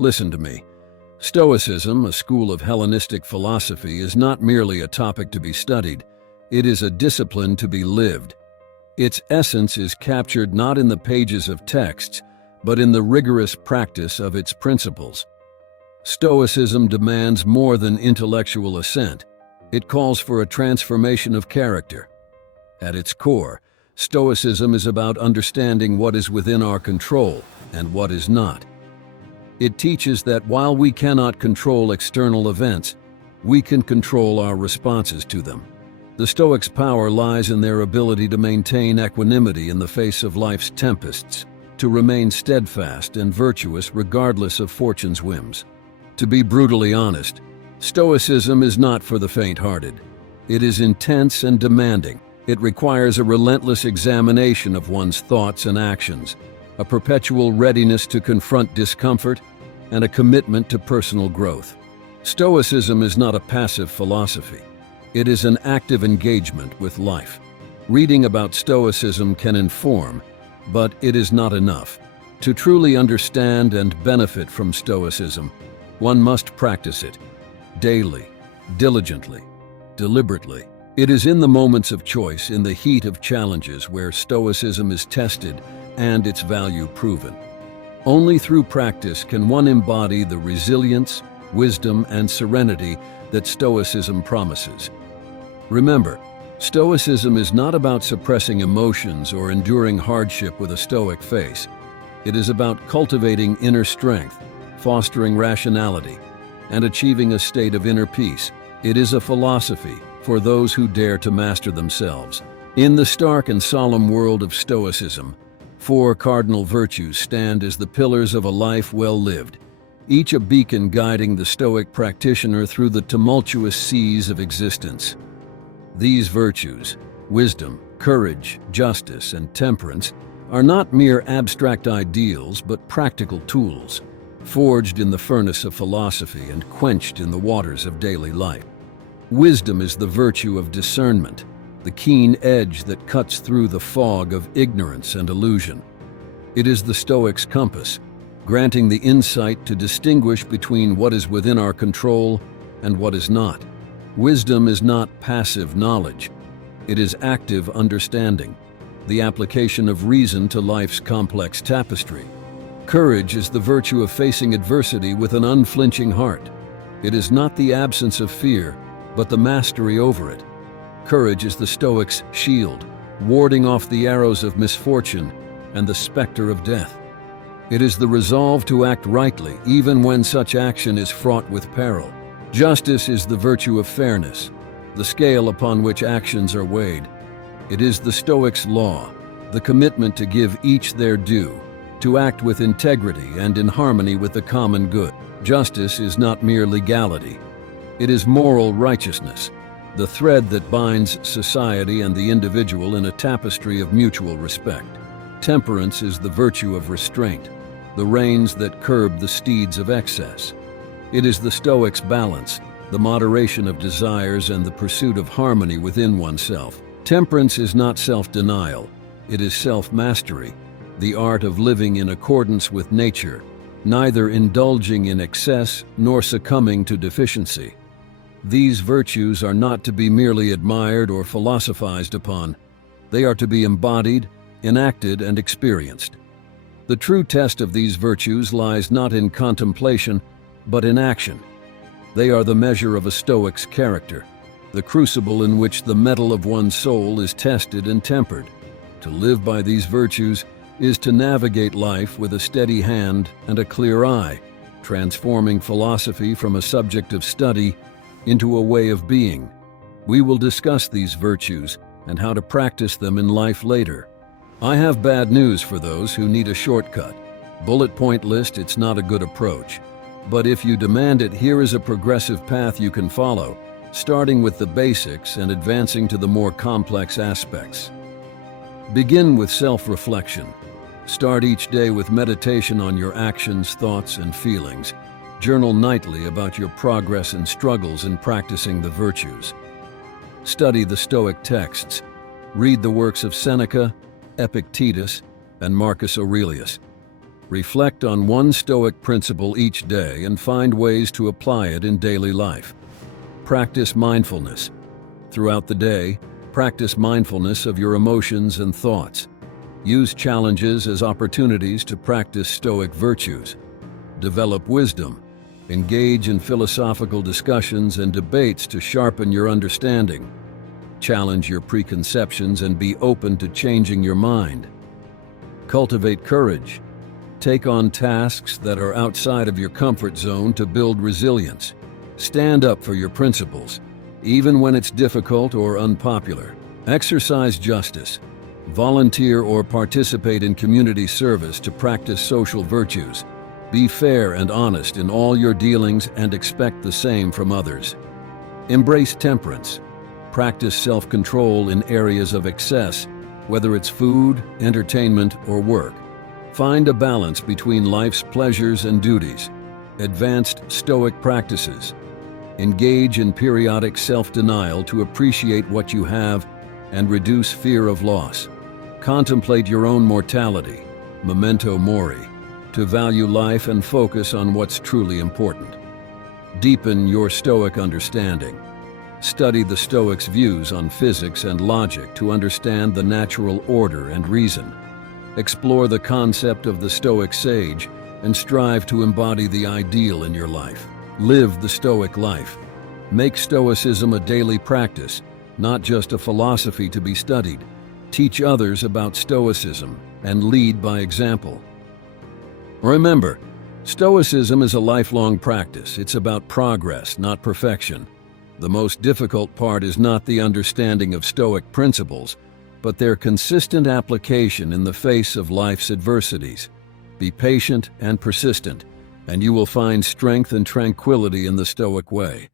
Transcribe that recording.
Listen to me. Stoicism, a school of Hellenistic philosophy, is not merely a topic to be studied. It is a discipline to be lived. Its essence is captured not in the pages of texts, but in the rigorous practice of its principles. Stoicism demands more than intellectual assent. It calls for a transformation of character. At its core, Stoicism is about understanding what is within our control and what is not. It teaches that while we cannot control external events, we can control our responses to them. The Stoics' power lies in their ability to maintain equanimity in the face of life's tempests, to remain steadfast and virtuous regardless of fortune's whims. To be brutally honest, Stoicism is not for the faint-hearted. It is intense and demanding. It requires a relentless examination of one's thoughts and actions, a perpetual readiness to confront discomfort, and a commitment to personal growth. Stoicism is not a passive philosophy. It is an active engagement with life. Reading about Stoicism can inform, but it is not enough. To truly understand and benefit from Stoicism, one must practice it daily, diligently, deliberately. It is in the moments of choice, in the heat of challenges, where Stoicism is tested and its value proven. Only through practice can one embody the resilience, wisdom, and serenity that Stoicism promises. Remember, Stoicism is not about suppressing emotions or enduring hardship with a stoic face. It is about cultivating inner strength, fostering rationality, and achieving a state of inner peace. It is a philosophy for those who dare to master themselves. In the stark and solemn world of Stoicism, 4 cardinal virtues stand as the pillars of a life well lived, each a beacon guiding the Stoic practitioner through the tumultuous seas of existence. These virtues, wisdom, courage, justice, and temperance, are not mere abstract ideals but practical tools, forged in the furnace of philosophy and quenched in the waters of daily life. Wisdom is the virtue of discernment, the keen edge that cuts through the fog of ignorance and illusion. It is the Stoic's compass, granting the insight to distinguish between what is within our control and what is not. Wisdom is not passive knowledge. It is active understanding, the application of reason to life's complex tapestry. Courage is the virtue of facing adversity with an unflinching heart. It is not the absence of fear, but the mastery over it. Courage is the Stoic's shield, warding off the arrows of misfortune and the specter of death. It is the resolve to act rightly even when such action is fraught with peril. Justice is the virtue of fairness, the scale upon which actions are weighed. It is the Stoic's law, the commitment to give each their due, to act with integrity and in harmony with the common good. Justice is not mere legality. It is moral righteousness, the thread that binds society and the individual in a tapestry of mutual respect. Temperance is the virtue of restraint, the reins that curb the steeds of excess. It is the Stoic's balance, the moderation of desires and the pursuit of harmony within oneself. Temperance is not self-denial, it is self-mastery, the art of living in accordance with nature, neither indulging in excess nor succumbing to deficiency. These virtues are not to be merely admired or philosophized upon. They are to be embodied, enacted, and experienced. The true test of these virtues lies not in contemplation, but in action. They are the measure of a Stoic's character, the crucible in which the metal of one's soul is tested and tempered. To live by these virtues is to navigate life with a steady hand and a clear eye, transforming philosophy from a subject of study into a way of being. We will discuss these virtues and how to practice them in life later. I have bad news for those who need a shortcut. Bullet point list, it's not a good approach. But if you demand it, here is a progressive path you can follow, starting with the basics and advancing to the more complex aspects. Begin with self-reflection. Start each day with meditation on your actions, thoughts, and feelings. Journal nightly about your progress and struggles in practicing the virtues. Study the Stoic texts. Read the works of Seneca, Epictetus, and Marcus Aurelius. Reflect on one Stoic principle each day and find ways to apply it in daily life. Practice mindfulness. Throughout the day, practice mindfulness of your emotions and thoughts. Use challenges as opportunities to practice Stoic virtues. Develop wisdom. Engage in philosophical discussions and debates to sharpen your understanding. Challenge your preconceptions and be open to changing your mind. Cultivate courage. Take on tasks that are outside of your comfort zone to build resilience. Stand up for your principles, even when it's difficult or unpopular. Exercise justice. Volunteer or participate in community service to practice social virtues. Be fair and honest in all your dealings and expect the same from others. Embrace temperance. Practice self-control in areas of excess, whether it's food, entertainment, or work. Find a balance between life's pleasures and duties. Advanced Stoic practices. Engage in periodic self-denial to appreciate what you have and reduce fear of loss. Contemplate your own mortality, memento mori, to value life and focus on what's truly important. Deepen your Stoic understanding. Study the Stoics' views on physics and logic to understand the natural order and reason. Explore the concept of the Stoic sage and strive to embody the ideal in your life. Live the Stoic life. Make Stoicism a daily practice, not just a philosophy to be studied. Teach others about Stoicism and lead by example. Remember, Stoicism is a lifelong practice. It's about progress, not perfection. The most difficult part is not the understanding of Stoic principles, but their consistent application in the face of life's adversities. Be patient and persistent, and you will find strength and tranquility in the Stoic way.